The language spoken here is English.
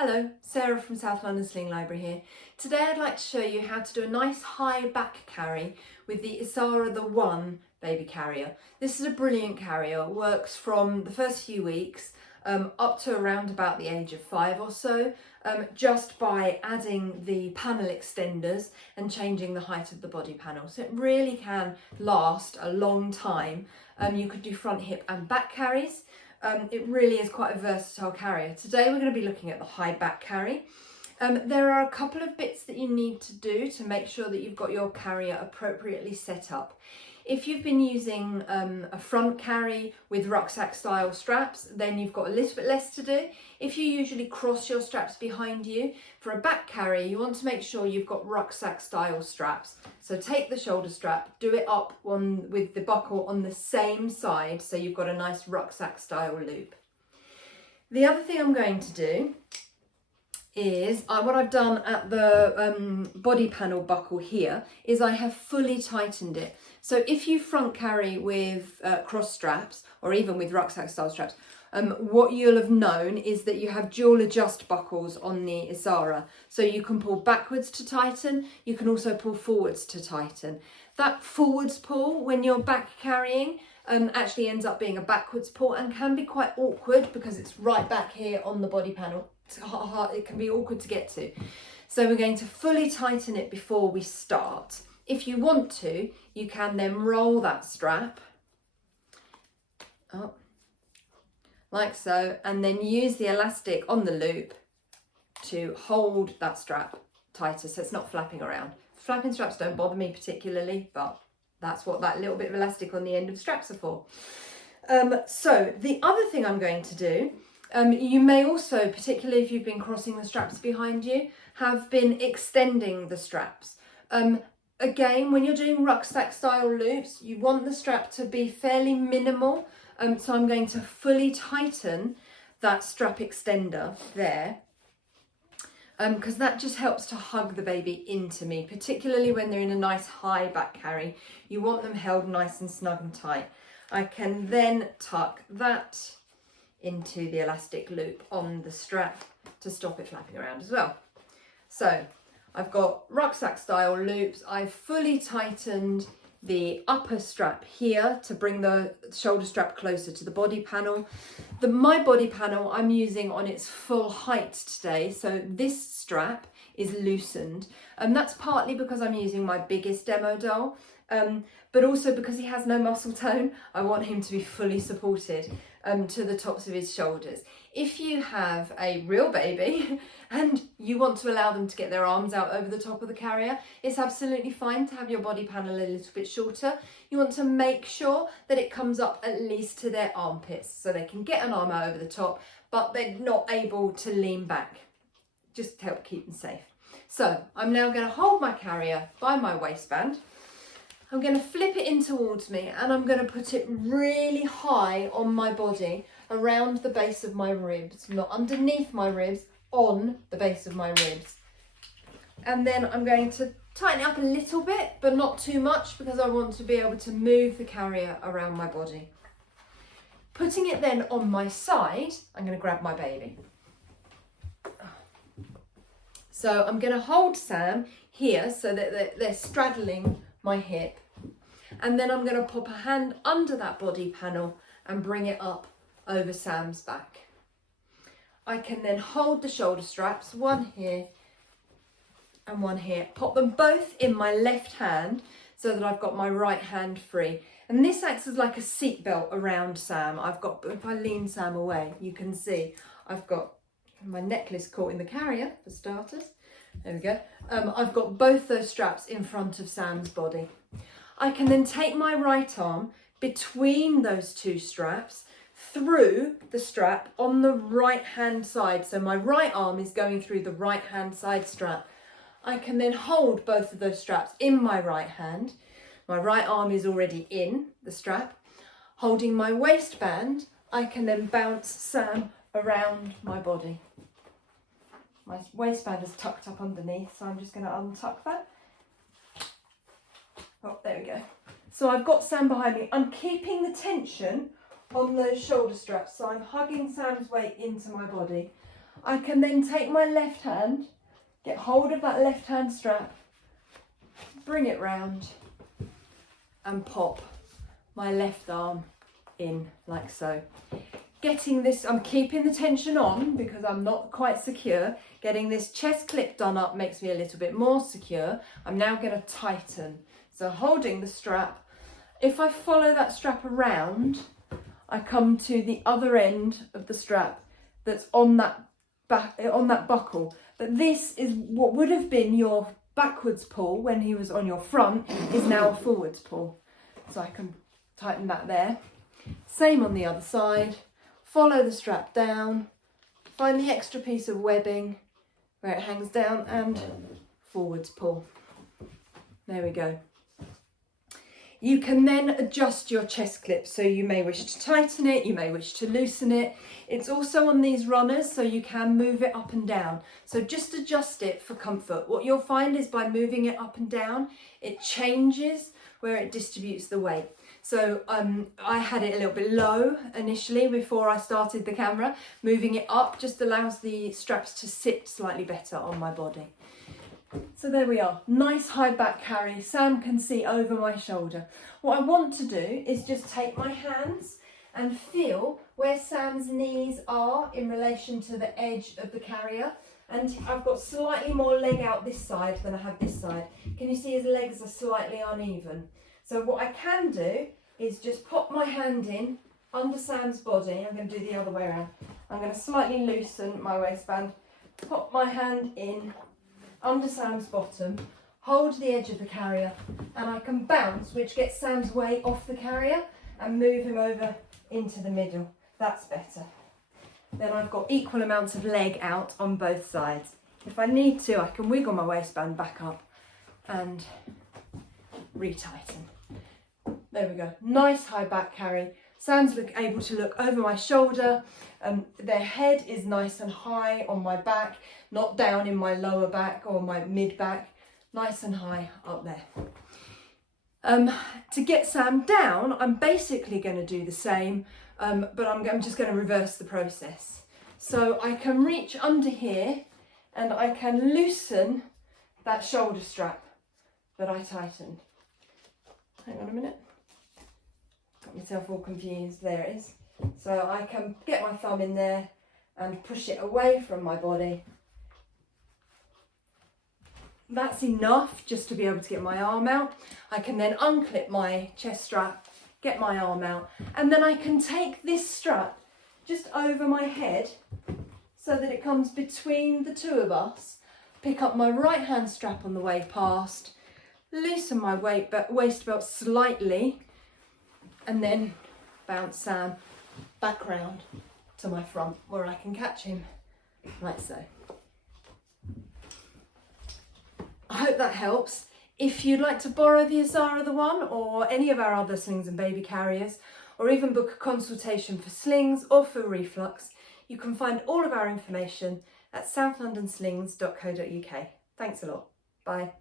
Hello, Sarah from South London Sling Library here. Today I'd like to show you how to do a nice high back carry with the Isara-The One baby carrier. This is a brilliant carrier, works from the first few weeks up to around about the age of 5 or so, just by adding the panel extenders and changing the height of the body panel. So it really can last a long time. You could do front, hip and back carries. It really is quite a versatile carrier. Today we're going to be looking at the high back carry. There are a couple of bits that you need to do to make sure that you've got your carrier appropriately set up. If you've been using a front carry with rucksack style straps, then you've got a little bit less to do. If you usually cross your straps behind you, for a back carry you want to make sure you've got rucksack style straps. So take the shoulder strap, do it up with the buckle on the same side so you've got a nice rucksack style loop. The other thing I'm going to do is what I've done at the body panel buckle here is I have fully tightened it. So if you front carry with cross straps or even with rucksack style straps, what you'll have known is that you have dual adjust buckles on the Isara. So you can pull backwards to tighten, you can also pull forwards to tighten. That forwards pull when you're back carrying actually ends up being a backwards pull and can be quite awkward because it's right back here on the body panel. It can be awkward to get to. So we're going to fully tighten it before we start. If you want to, you can then roll that strap up like so, and then use the elastic on the loop to hold that strap tighter so it's not flapping around. Flapping straps don't bother me particularly, but that's what that little bit of elastic on the end of straps are for. So the other thing I'm going to do, you may also, particularly if you've been crossing the straps behind you, have been extending the straps. Again, when you're doing rucksack style loops, you want the strap to be fairly minimal. So I'm going to fully tighten that strap extender there, because that just helps to hug the baby into me, particularly when they're in a nice high back carry. You want them held nice and snug and tight. I can then tuck that into the elastic loop on the strap to stop it flapping around as well. So I've got rucksack style loops. I've fully tightened the upper strap here to bring the shoulder strap closer to the body panel. My body panel I'm using on its full height today, so this strap is loosened, and that's partly because I'm using my biggest demo doll, but also because he has no muscle tone. I want him to be fully supported to the tops of his shoulders. If you have a real baby and you want to allow them to get their arms out over the top of the carrier, it's absolutely fine to have your body panel a little bit shorter. You want to make sure that it comes up at least to their armpits so they can get an arm out over the top, but they're not able to lean back, just to help keep them safe. So I'm now going to hold my carrier by my waistband. I'm going to flip it in towards me and I'm going to put it really high on my body, around the base of my ribs, not underneath my ribs, on the base of my ribs. And then I'm going to tighten it up a little bit, but not too much, because I want to be able to move the carrier around my body. Putting it then on my side, I'm going to grab my baby. So I'm going to hold Sam here so that they're straddling my hip, and then I'm going to pop a hand under that body panel and bring it up over Sam's back. I can then hold the shoulder straps, one here and one here, pop them both in my left hand so that I've got my right hand free, and this acts as like a seat belt around Sam. If I lean Sam away, you can see I've got my necklace caught in the carrier for starters. There we go. I've got both those straps in front of Sam's body. I can then take my right arm between those two straps through the strap on the right hand side. So my right arm is going through the right hand side strap. I can then hold both of those straps in my right hand. My right arm is already in the strap. Holding my waistband, I can then bounce Sam around my body. My waistband is tucked up underneath, so I'm just going to untuck that. Oh, there we go. So I've got Sam behind me. I'm keeping the tension on those shoulder straps, so I'm hugging Sam's weight into my body. I can then take my left hand, get hold of that left hand strap, bring it round and pop my left arm in like so. Getting this, I'm keeping the tension on because I'm not quite secure. Getting this chest clip done up makes me a little bit more secure. I'm now going to tighten. So holding the strap, if I follow that strap around, I come to the other end of the strap that's on that buckle. But this is what would have been your backwards pull when he was on your front, is now a forwards pull. So I can tighten that there. Same on the other side. Follow the strap down, find the extra piece of webbing where it hangs down and forwards pull. There we go. You can then adjust your chest clip, so you may wish to tighten it, you may wish to loosen it. It's also on these runners, so you can move it up and down. So just adjust it for comfort. What you'll find is by moving it up and down, it changes where it distributes the weight. So I had it a little bit low initially before I started the camera. Moving it up just allows the straps to sit slightly better on my body. So there we are, nice high back carry. Sam can see over my shoulder. What I want to do is just take my hands and feel where Sam's knees are in relation to the edge of the carrier. And I've got slightly more leg out this side than I have this side. Can you see his legs are slightly uneven? So what I can do is just pop my hand in under Sam's body. I'm going to do the other way around. I'm going to slightly loosen my waistband, pop my hand in under Sam's bottom, hold the edge of the carrier, and I can bounce, which gets Sam's weight off the carrier and move him over into the middle. That's better. Then I've got equal amounts of leg out on both sides. If I need to, I can wiggle my waistband back up and retighten. There we go, nice high back carry. Sam's able to look over my shoulder. Their head is nice and high on my back, not down in my lower back or my mid back, nice and high up there. To get Sam down, I'm basically going to do the same, but I'm just going to reverse the process. So I can reach under here and I can loosen that shoulder strap that I tightened. Hang on a minute. Got myself all confused. There it is. So I can get my thumb in there and push it away from my body. That's enough just to be able to get my arm out. I can then unclip my chest strap, get my arm out, and then I can take this strap just over my head so that it comes between the two of us, pick up my right hand strap on the way past, loosen my waist belt slightly, and then bounce Sam back round to my front where I can catch him like so. I hope that helps. If you'd like to borrow the Isara-The One or any of our other slings and baby carriers, or even book a consultation for slings or for reflux, you can find all of our information at southlondonslings.co.uk. Thanks a lot. Bye.